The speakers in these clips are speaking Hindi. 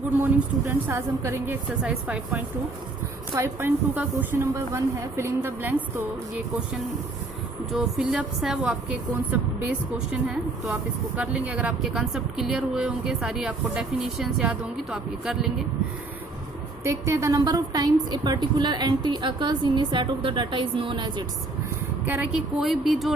Good morning students. आज हम करेंगे एक्सरसाइज 5.2। 5.2 का क्वेश्चन नंबर 1 है फिलिंग द ब्लैंक्स। तो ये क्वेश्चन जो फिलअप्स है वो आपके कॉन्सेप्ट बेस्ड क्वेश्चन है, तो आप इसको कर लेंगे। अगर आपके कॉन्सेप्ट क्लियर हुए होंगे, सारी आपको डेफिनेशंस याद होंगी, तो आप ये कर लेंगे। देखते हैं। The number of times a particular entry occurs in a set of the data is known as its. कह रहा है कि कोई भी जो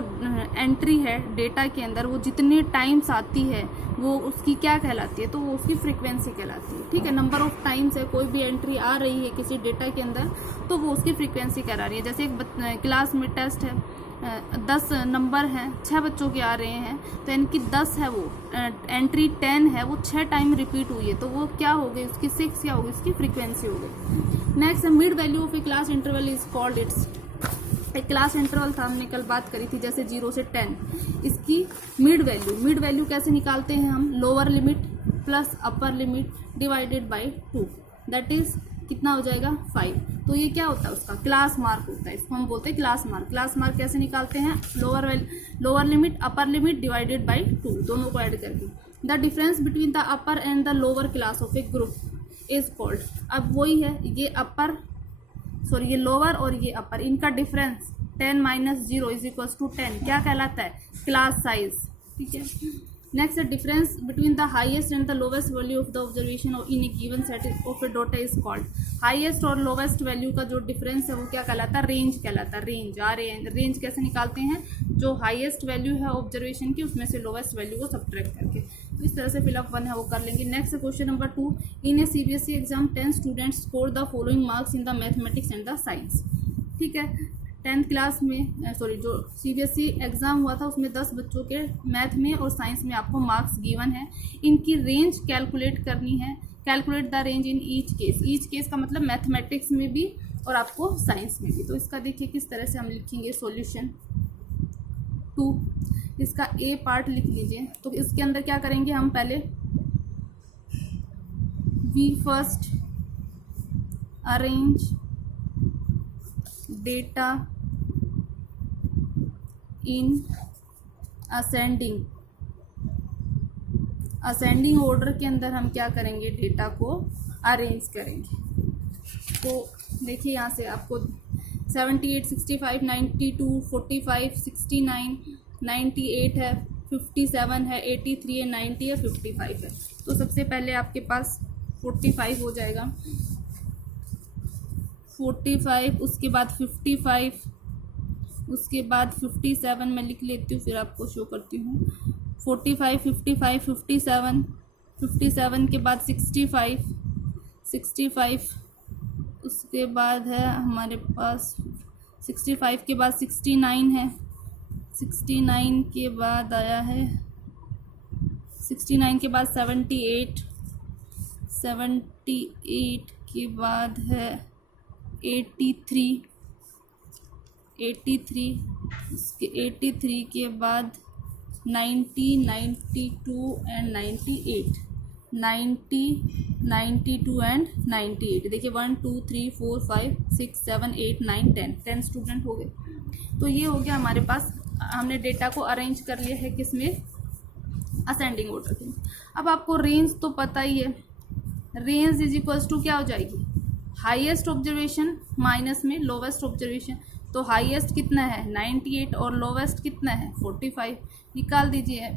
एंट्री है डेटा के अंदर वो जितने टाइम्स आती है वो उसकी क्या कहलाती है, तो वो उसकी फ्रीक्वेंसी कहलाती है। ठीक है, नंबर ऑफ टाइम्स है, कोई भी एंट्री आ रही है किसी डेटा के अंदर तो वो उसकी फ्रीक्वेंसी कहला रही है। जैसे एक क्लास में टेस्ट है, 10 नंबर हैं, 6 बच्चों के आ रहे हैं, तो इनकी 10 है, वो एंट्री 10 है, वो 6 टाइम रिपीट हुई है, तो वो क्या हो गई, उसकी 6 क्या होगी, उसकी फ्रीक्वेंसी हो गई। Next, mid value of A class interval is called its. एक क्लास इंटरवल था, हमने कल बात करी थी, जैसे 0 से 10, इसकी मिड वैल्यू कैसे निकालते हैं हम, lower limit plus upper limit divided by 2, that is कितना हो जाएगा 5। तो ये क्या होता है, उसका क्लास मार्क होता है, इसको हम बोलते हैं क्लास मार्क। क्लास मार्क कैसे निकालते हैं, lower limit upper limit divided by 2, दोनों को ऐड करके। The difference between the upper and the lower class of A group is called. अब वही है, ये लोअर और ये अपर, इनका डिफरेंस 10 - 0 = 10 क्या कहलाता है, क्लास साइज। ठीक है। Next, difference between the highest and the lowest value of the observation in A given set of A data is called. Highest और लोवेस्ट वैल्यू का जो डिफरेंस है वो क्या कहलाता है, रेंज कहलाता है। रेंज कैसे निकालते हैं, जो हाईएस्ट वैल्यू है ऑब्जर्वेशन की उसमें से लोवेस्ट वैल्यू को सब्ट्रैक्ट करके। तो इस तरह से फिलअप 1 है वो कर लेंगे। Next question number 2, in A CBSE exam 10 students score the following marks in the mathematics and the science. ठीक है, 10th क्लास में जो सीबीएसई एग्जाम हुआ था उसमें 10 बच्चों के मैथ में और साइंस में आपको मार्क्स गिवन है। इनकी रेंज कैलकुलेट करनी है। Calculate the range in each case का मतलब मैथमेटिक्स में भी और आपको साइंस में भी। तो इसका देखिए किस तरह से हम लिखेंगे सॉल्यूशन 2। इसका ए पार्ट लिख लीजिए। तो इसके अंदर क्या करेंगे हम, पहले we first arrange data in ascending order के अंदर हम क्या करेंगे, डेटा को अरेंज करेंगे। तो देखिए यहाँ से आपको 78, 65, 92, 45, 69, 98 है, 57 है, 83 है, 90 है, 55 है। तो सबसे पहले आपके पास 45 हो जाएगा, 45, उसके बाद 55, उसके बाद 57 मैं लिख लेती हूँ, फिर आपको शो करती हूँ। 45, 55, 57, 57 के बाद 65, 65, उसके बाद है हमारे पास 65 के बाद 69 है, 69 के बाद आया है 69 के बाद 78, 78 के बाद है 83, 83, उसके 83 के बाद 90, 92 एंड 98, 90, 92 एंड 98। देखिए 1 2 3 4 5 6 7 8 9 10 स्टूडेंट हो गए। तो ये हो गया हमारे पास, हमने डेटा को अरेंज कर लिया है किसमें, असेंडिंग ऑर्डर के। अब आपको रेंज तो पता ही है, रेंज इज इक्वल्स टू क्या हो जाएगी, हाईएस्ट ऑब्जर्वेशन माइनस में लोवेस्ट ऑब्जर्वेशन। तो हाईएस्ट कितना है 98 और लोवेस्ट कितना है 45, निकाल दीजिए।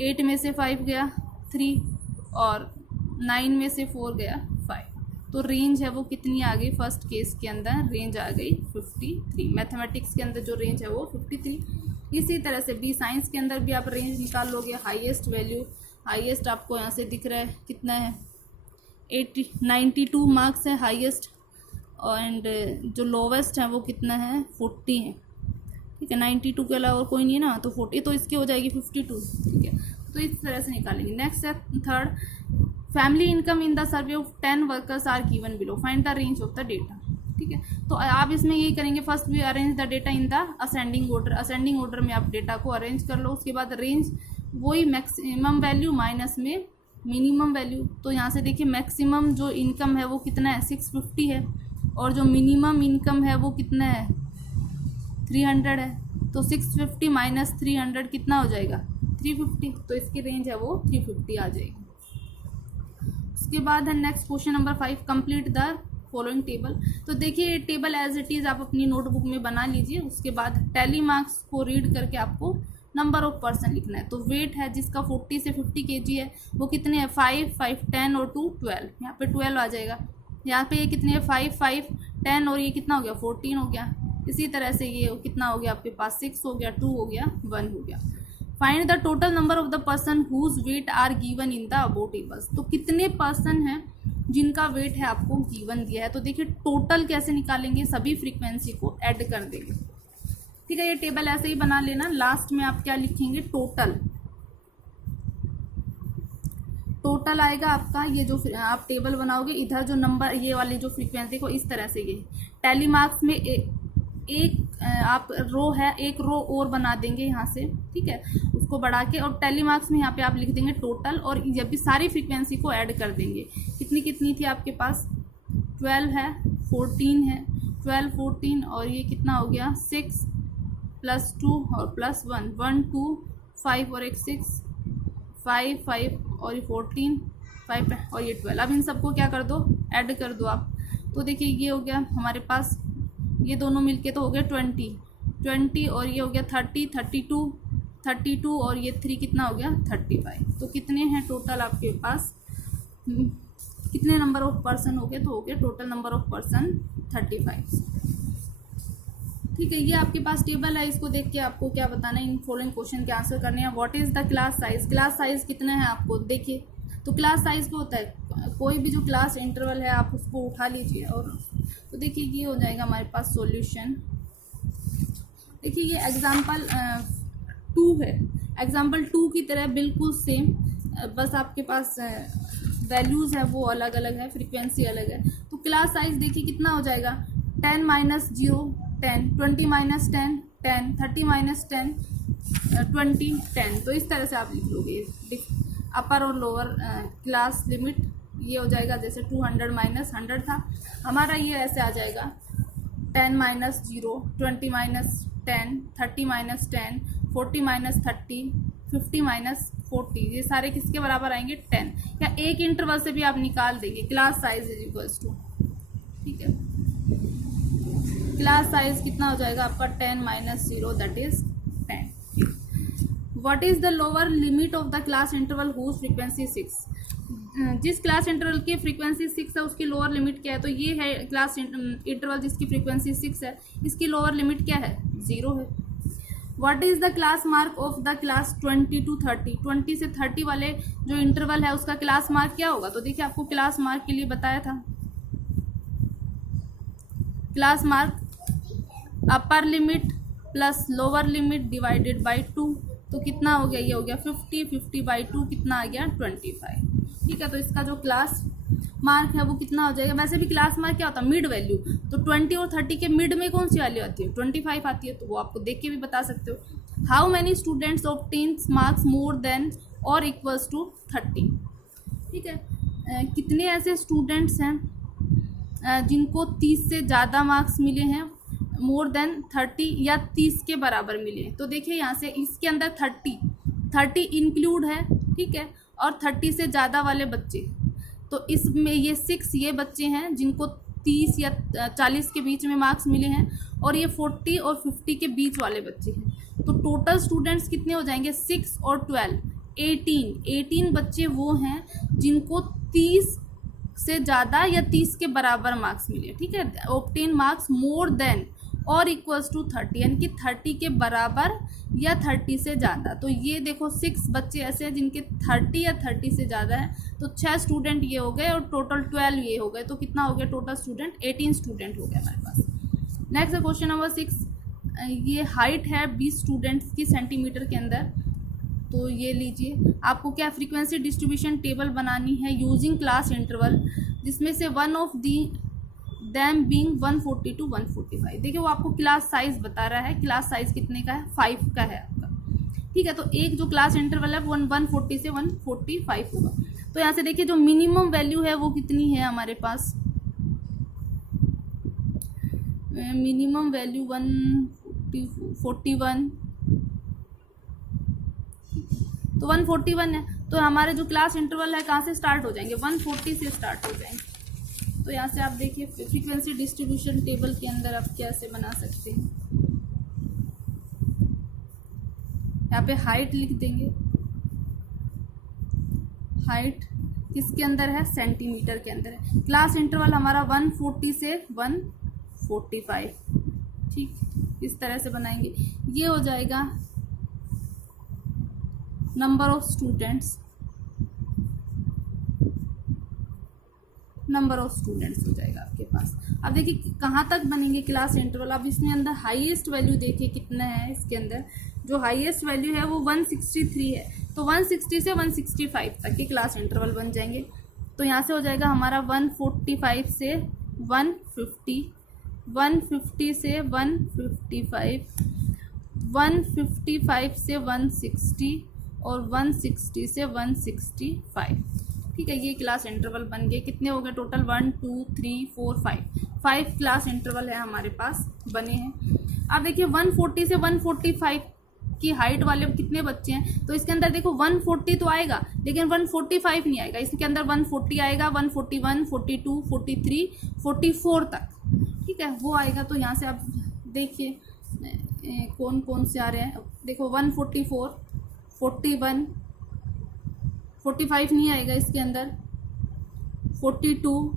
8 में से 5 गया 3 और 9 में से 4 गया 5। तो रेंज है वो कितनी आ गई, फर्स्ट केस के अंदर रेंज आ गई 53। मैथमेटिक्स के अंदर जो रेंज है वो 53। इसी तरह से बी साइंस के अंदर भी आप रेंज निकाल लोगे। हाईएस्ट वैल्यू, हाईएस्ट आपको यहाँ से दिख रहा है कितना है 92 मार्क्स है हाईएस्ट, एंड जो लोवेस्ट है वो कितना है 40 है। ठीक है, 92 के अलावा और कोई नहीं है ना, तो 40, तो इसकी हो जाएगी 52। ठीक है, तो इस तरह से निकालेंगे। नेक्स्ट है third, family income in the survey of 10 workers are given below, find the range of the data. ठीक है, तो आप इसमें यही करेंगे, first we arrange the data in the ascending order. Ascending order में आप डेटा को अरेंज कर लो। उसके बाद रेंज वही मैक्सिमम वैल्यू माइनस में मिनिमम वैल्यू। तो यहाँ से देखिए मैक्सिमम जो इनकम है वो कितना है 650 है, और जो मिनिमम इनकम है वो कितना है 300 है। तो 650 माइनस 300 कितना हो जाएगा 350। तो इसकी रेंज है वो 350 आ जाएगी। उसके बाद है next question number 5, complete the following table. तो देखिए टेबल एज इट इज़ आप अपनी नोटबुक में बना लीजिए। उसके बाद टैली मार्क्स को रीड करके आपको नंबर ऑफ पर्सन लिखना है। तो वेट है जिसका 40 से 50 kg है, वो कितने हैं, 5, 5, 10 और 2, 12। यहाँ पे 12 आ जाएगा। यहाँ पे ये कितने हैं, 5, 5, 10 और ये कितना हो गया, 14 हो गया। इसी तरह से ये कितना हो गया आपके पास, 6 हो गया, 2 हो गया, 1 हो गया। Find the total number of the person whose weight are given in the above tables. तो कितने पर्सन हैं जिनका वेट है आपको गिवन दिया है। तो देखिए टोटल कैसे निकालेंगे, सभी फ्रीक्वेंसी को ऐड कर देंगे। ठीक है, ये टेबल ऐसे ही बना लेना। लास्ट में आप क्या लिखेंगे, टोटल। टोटल आएगा आपका, ये जो आप टेबल बनाओगे इधर जो नंबर, ये वाली जो फ्रीक्वेंसी को इस तरह से, ये टैली मार्क्स में एक आप रो है, एक रो और बना देंगे यहाँ से, ठीक है, उसको बढ़ा के, और टैली मार्क्स में यहाँ पे आप लिख देंगे टोटल, और जब भी सारी फ्रीक्वेंसी को ऐड कर देंगे। कितनी कितनी थी आपके पास, 12 है, 14 है, 12, 14 और ये कितना हो गया, 6 + 2 और +1, 1, 2, 5 और एक 6, 5, 5 और ये 14, 5 और ये 12। अब इन सबको क्या कर दो, ऐड कर दो आप। तो देखिए ये हो गया हमारे पास, ये दोनों मिलके तो हो गया 20 और ये हो गया 30, 32 और ये 3 कितना हो गया, 35। तो कितने हैं टोटल आपके पास, कितने नंबर ऑफ पर्सन हो गए, तो हो गया टोटल नंबर ऑफ पर्सन 35। ठीक है, ये आपके पास टेबल है। इसको देख के आपको क्या बताना है, इन फॉलोइंग क्वेश्चन के आंसर करने हैं। What is the class size, class size कितना है आपको, देखिए तो क्लास साइज क्या होता है, कोई भी जो क्लास इंटरवल है आप उसको उठा लीजिए, और तो देखिए ये हो जाएगा हमारे पास सॉल्यूशन। देखिए ये एग्जाम्पल 2 है, एग्जाम्पल 2 की तरह बिल्कुल सेम, बस आपके पास वैल्यूज़ है वो अलग अलग है, फ्रीक्वेंसी अलग है। तो क्लास साइज देखिए कितना हो जाएगा, 10 - 0 10, 20 - 10 10, 30 - 10 20, 10। तो इस तरह से आप लिख लोगे अपर और लोअर क्लास लिमिट। ये हो जाएगा जैसे 200 - 100 था हमारा, ये ऐसे आ जाएगा 10 - 0, 20 - 10, 30 - 10, 40 - 30, 50 - 40। ये सारे किसके बराबर आएंगे, 10। या एक इंटरवल से भी आप निकाल देंगे class size is equals to, ठीक है, क्लास साइज कितना हो जाएगा आपका 10 - 0 that is 10। What is the lower limit of the class interval whose frequency 6। जिस क्लास इंटरवल की फ्रीक्वेंसी 6 है उसकी लोअर लिमिट क्या है, तो ये है क्लास इंटरवल जिसकी फ्रीक्वेंसी 6 है, इसकी लोअर लिमिट क्या है, 0 है। What is the class mark of the class 20 to 30, 20 से 30 वाले जो इंटरवल है उसका क्लास मार्क क्या होगा। तो देखिए आपको क्लास मार्क के लिए बताया था, class mark upper limit plus lower limit divided by 2। तो कितना हो गया, ये हो गया 50, 50/2 कितना आ गया, 25। ठीक है, तो इसका जो क्लास मार्क है वो कितना हो जाएगा। वैसे भी क्लास मार्क क्या होता है, मिड वैल्यू। तो 20 और 30 के मिड में कौन सी वैल्यू आती है, 25 आती है। तो वो आपको देख के भी बता सकते हो। How many students obtains marks more than और इक्वल्स टू 30। ठीक है, कितने ऐसे स्टूडेंट्स हैं जिनको 30 से ज़्यादा मार्क्स मिले हैं, मोर देन 30 या 30 के बराबर मिले हैं। तो देखिए यहाँ से इसके अंदर 30 इंक्लूड है, ठीक है, और 30 से ज़्यादा वाले बच्चे, तो इसमें ये 6 ये बच्चे हैं जिनको 30 या 40 के बीच में मार्क्स मिले हैं, और ये 40 और 50 के बीच वाले बच्चे हैं। तो टोटल स्टूडेंट्स कितने हो जाएंगे, 6 और 12 18 बच्चे वो हैं जिनको 30 से ज़्यादा या 30 के बराबर मार्क्स मिले। ठीक है, ऑब्टेन मार्क्स मोर देन और इक्वल्स टू 30, यानी कि 30 के बराबर या 30 से ज़्यादा। तो ये देखो 6 बच्चे ऐसे हैं जिनके 30 या 30 से ज़्यादा है। तो 6 स्टूडेंट ये हो गए और टोटल 12 ये हो गए। तो कितना हो गया टोटल स्टूडेंट, 18 स्टूडेंट हो गए हमारे पास। नेक्स्ट है क्वेश्चन नंबर 6। ये हाइट है 20 स्टूडेंट्स की सेंटीमीटर के अंदर। तो ये लीजिए, आपको क्या फ्रीक्वेंसी डिस्ट्रीब्यूशन टेबल बनानी है यूजिंग क्लास इंटरवल, जिसमें से one of the them being 140 to 145। देखिए वो आपको क्लास साइज बता रहा है, क्लास साइज कितने का है, 5 का है आपका। ठीक है, तो एक जो क्लास इंटरवल है 140 से 145 होगा। तो यहाँ से देखिए जो मिनिमम वैल्यू है वो कितनी है हमारे पास, मिनिमम वैल्यू 141, तो 141 है। तो हमारे जो क्लास इंटरवल है कहाँ से स्टार्ट हो जाएंगे, 140 से स्टार्ट हो जाएंगे। तो यहाँ से आप देखिए फ्रीक्वेंसी डिस्ट्रीब्यूशन टेबल के अंदर आप कैसे बना सकते हैं। यहाँ पे हाइट लिख देंगे, हाइट किसके अंदर है, सेंटीमीटर के अंदर है। क्लास इंटरवल हमारा 140 से 145, ठीक, इस तरह से बनाएंगे। ये हो जाएगा number of students, number of students हो जाएगा आपके पास। अब देखिए कहाँ तक बनेंगे क्लास इंटरवल। अब इसमें अंदर हाईएस्ट वैल्यू देखिए कितना है, इसके अंदर जो हाईएस्ट वैल्यू है वो 163 है, तो 160 से 165 तक के क्लास इंटरवल बन जाएंगे। तो यहाँ से हो जाएगा हमारा 145 से 150, 150 से 155, 155 से 160 और 160 से 165, ठीक है। ये क्लास इंटरवल बन गए। कितने हो गए टोटल, 1 2 3 4 5 क्लास इंटरवल है हमारे पास बने हैं। अब देखिए 140 से 145 की हाइट वाले कितने बच्चे हैं, तो इसके अंदर देखो 140 तो आएगा लेकिन 145 नहीं आएगा, इसके अंदर 140 आएगा, 141, 42, 43, 44 तक, ठीक है, वो आएगा। तो यहाँ से आप देखिए कौन कौन से आ रहे हैं। देखो 144, 41, 45 नहीं आएगा इसके अंदर, 42,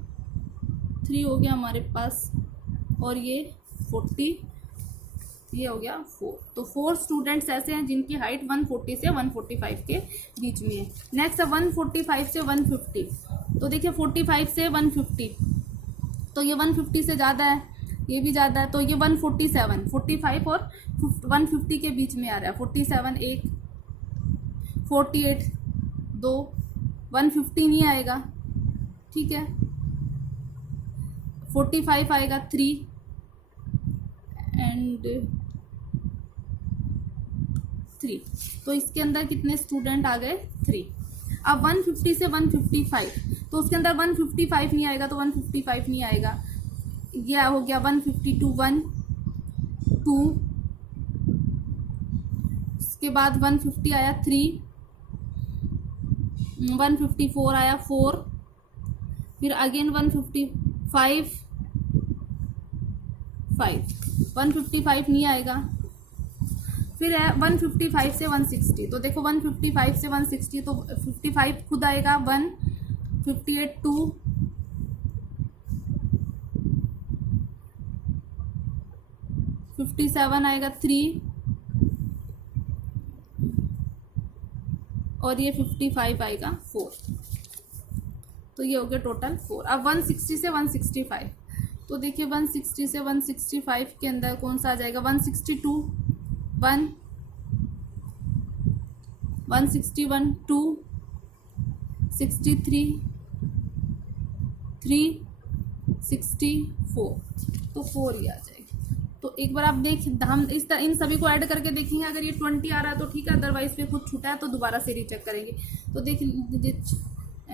3 हो गया हमारे पास, और ये 40, ये हो गया 4। तो 4 स्टूडेंट्स ऐसे हैं जिनकी हाइट 140 से 145 के बीच में है। नेक्स्ट है 145 से 150, तो देखिए 45 से 150, तो ये 150 से ज़्यादा है, ये भी ज़्यादा है, तो ये 147, 45 और 150 के बीच में आ रहा है। 47 1, 48 2, 150 नहीं आएगा, ठीक है, 45 आएगा 3 एंड 3। तो इसके अंदर कितने स्टूडेंट आ गए, 3। अब 150 से 155, तो उसके अंदर 155 नहीं आएगा, तो 155 नहीं आएगा। यह हो गया 152, 1 2, उसके बाद 150 आया 3, 154 आया 4, फिर अगेन 155 5, 155 नहीं आएगा। फिर है 155 से 160, तो देखो 155 से 160, तो 55 खुद आएगा 1, 58 2, 57 आएगा 3, और ये 55 आएगा 4। तो ये हो गया टोटल 4। अब 160 से 165, तो देखिए 160 से 165 के अंदर कौन सा आ जाएगा, 162 1, 161 2, 63 3, 64, तो 4 ही आ जाएगा। तो एक बार आप हम इन सभी को ऐड करके देखेंगे, अगर ये 20 आ रहा है तो ठीक है, अदरवाइज पे कुछ छूटा है तो दोबारा से रीचेक करेंगे। तो देखिए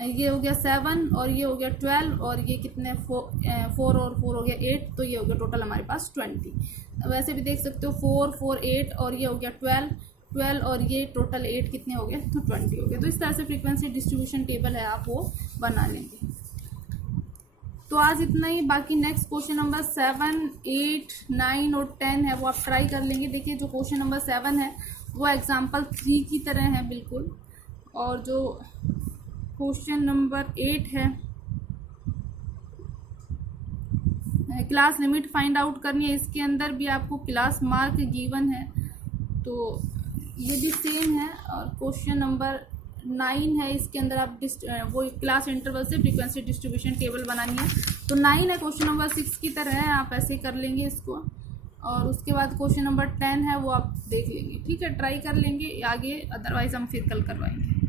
ये हो गया 7 और ये हो गया 12 और ये कितने 4 और 4 हो गया 8, तो ये हो गया टोटल हमारे पास 20। वैसे भी देख सकते हो 4 4 8 और ये हो गया 12 और ये टोटल 8 कितने हो गए, तो 20 हो गए। तो इस तरह से फ्रीक्वेंसी डिस्ट्रीब्यूशन टेबल है आप वो बना लेंगे। तो आज इतना ही, बाकी नेक्स्ट क्वेश्चन नंबर 7 8 9 और 10 है वो आप ट्राई कर लेंगे। देखिए जो क्वेश्चन नंबर 7 है वो एग्जाम्पल 3 की तरह है बिल्कुल, और जो क्वेश्चन नंबर 8 है क्लास लिमिट फाइंड आउट करनी है, इसके अंदर भी आपको क्लास मार्क गिवन है, तो ये भी सेम है। और क्वेश्चन नंबर 9 है, इसके अंदर आप वो क्लास इंटरवल से फ्रीक्वेंसी डिस्ट्रीब्यूशन टेबल बनानी है। तो 9 है, क्वेश्चन नंबर 6 की तरह है, आप ऐसे कर लेंगे इसको। और उसके बाद क्वेश्चन नंबर 10 है वो आप देख लेंगे, ठीक है, ट्राई कर लेंगे आगे, अदरवाइज हम फिर कल करवाएंगे।